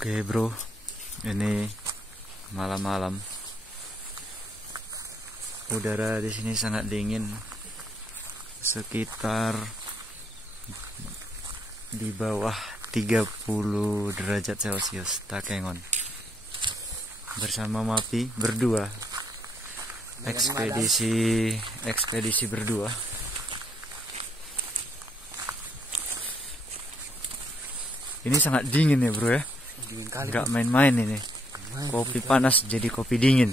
Oke bro, ini malam-malam. Udara di sini sangat dingin, sekitar di bawah 30 derajat Celcius. Takengon bersama Mapi berdua, ekspedisi berdua. Ini sangat dingin ya bro ya. Nggak main-main ini. Kopi panas jadi kopi dingin.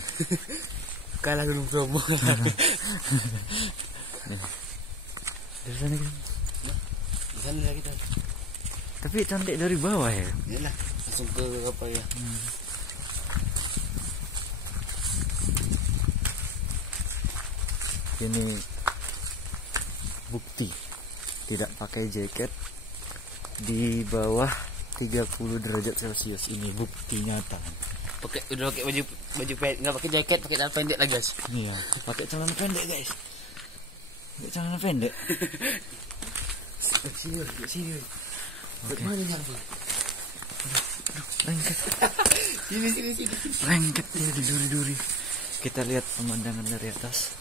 Kalah Gunung Bromo. Dari sana kan? Di sana kita. Tapi cantik dari bawah ya. Iyalah, langsung ke apa ya? Ini bukti tidak pakai jaket di bawah 30 derajat Celcius. Ini bukti nyata. Udah pakai baju pendek, nggak pakai jaket, pakai celana pendek lah guys. Iya, pakai celana pendek guys. Pakai celana pendek. Sini. Oke. Mana yang Lengket. Sini. Lengket dia di duri-duri. Kita lihat pemandangan dari atas.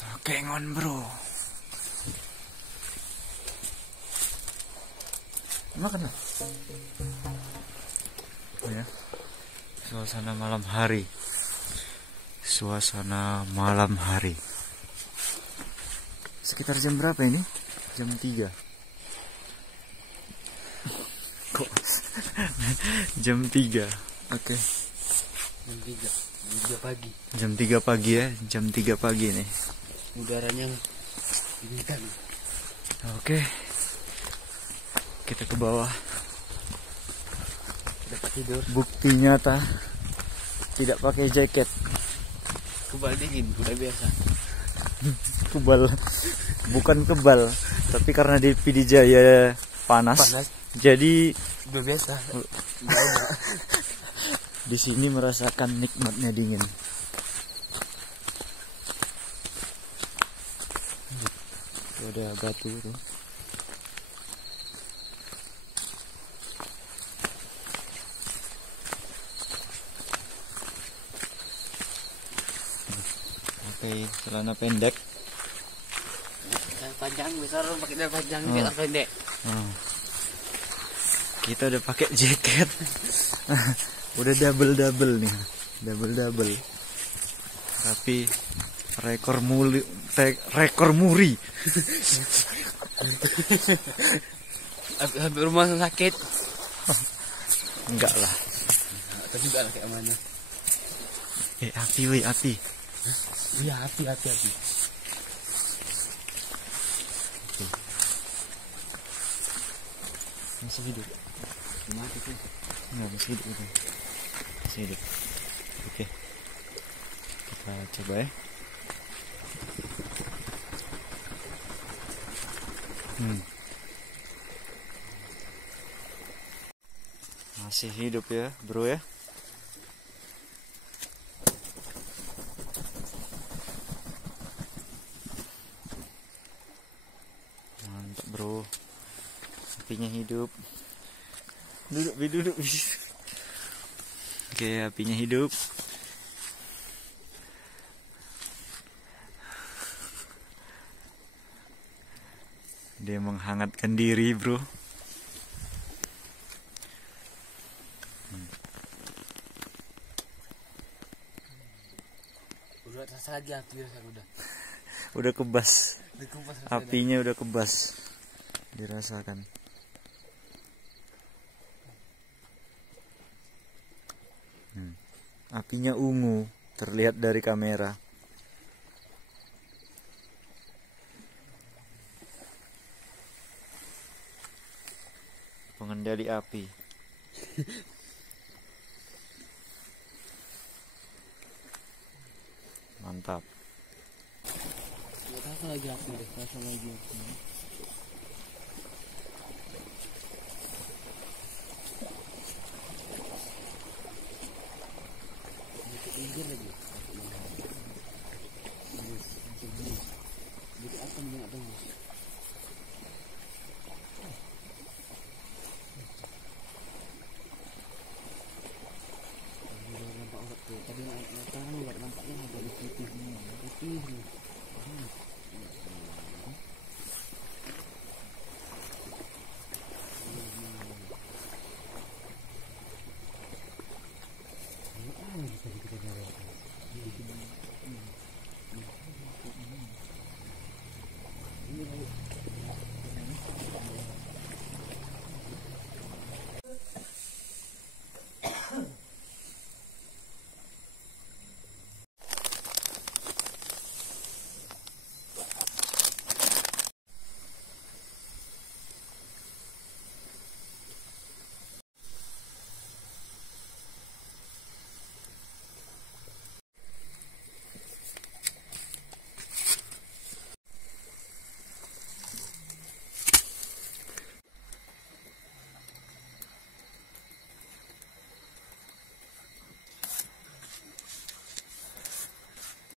Takengon bro. Makan lah. Oh ya. Suasana malam hari. Sekitar jam berapa ini? Jam 3. Kok jam 3. Oke. Jam 3 pagi. Jam 3 pagi ya. Jam 3 pagi nih. Udaranya dingin kan. Oke. Kita ke bawah. Dapat tidur. Bukti nyata tidak pakai jaket. Kebal dingin, udah biasa. Kebal. Bukan kebal, tapi karena di Pidijaya panas. Jadi Udah biasa. di sini merasakan nikmatnya dingin. Tuh ada batu tuh. Pakai celana pendek. Yang panjang, besar pakai celana panjang, celana pendek. Kita udah pakai jaket. Udah double nih. Double. Tapi rekor muri. Hampir rumah sakit. Enggak lah. Tapi juga lah kayak mana. Api. Iya, api. Masih hidup. Mati tuh. Enggak, masih hidup itu. Masih hidup. Oke. Kita coba ya. Masih hidup ya, bro ya. Mantap, bro. Apinya hidup. Duduk. Oke, apinya hidup. Dia menghangatkan diri, bro. Udah terasa lagi api rasa udah. Udah kebas. Dikupas Apinya udah kebas. Dirasakan. Apinya ungu, terlihat dari kamera. Pengendali api. Mantap. Nggak terasa lagi api deh, terasa lagi api. Dikit pinggir lagi. Dikit apa nih nggak tahu. Nampak urat tuh. Tadi nggak tahu urat nampaknya agak putih nih, putih nih. Ini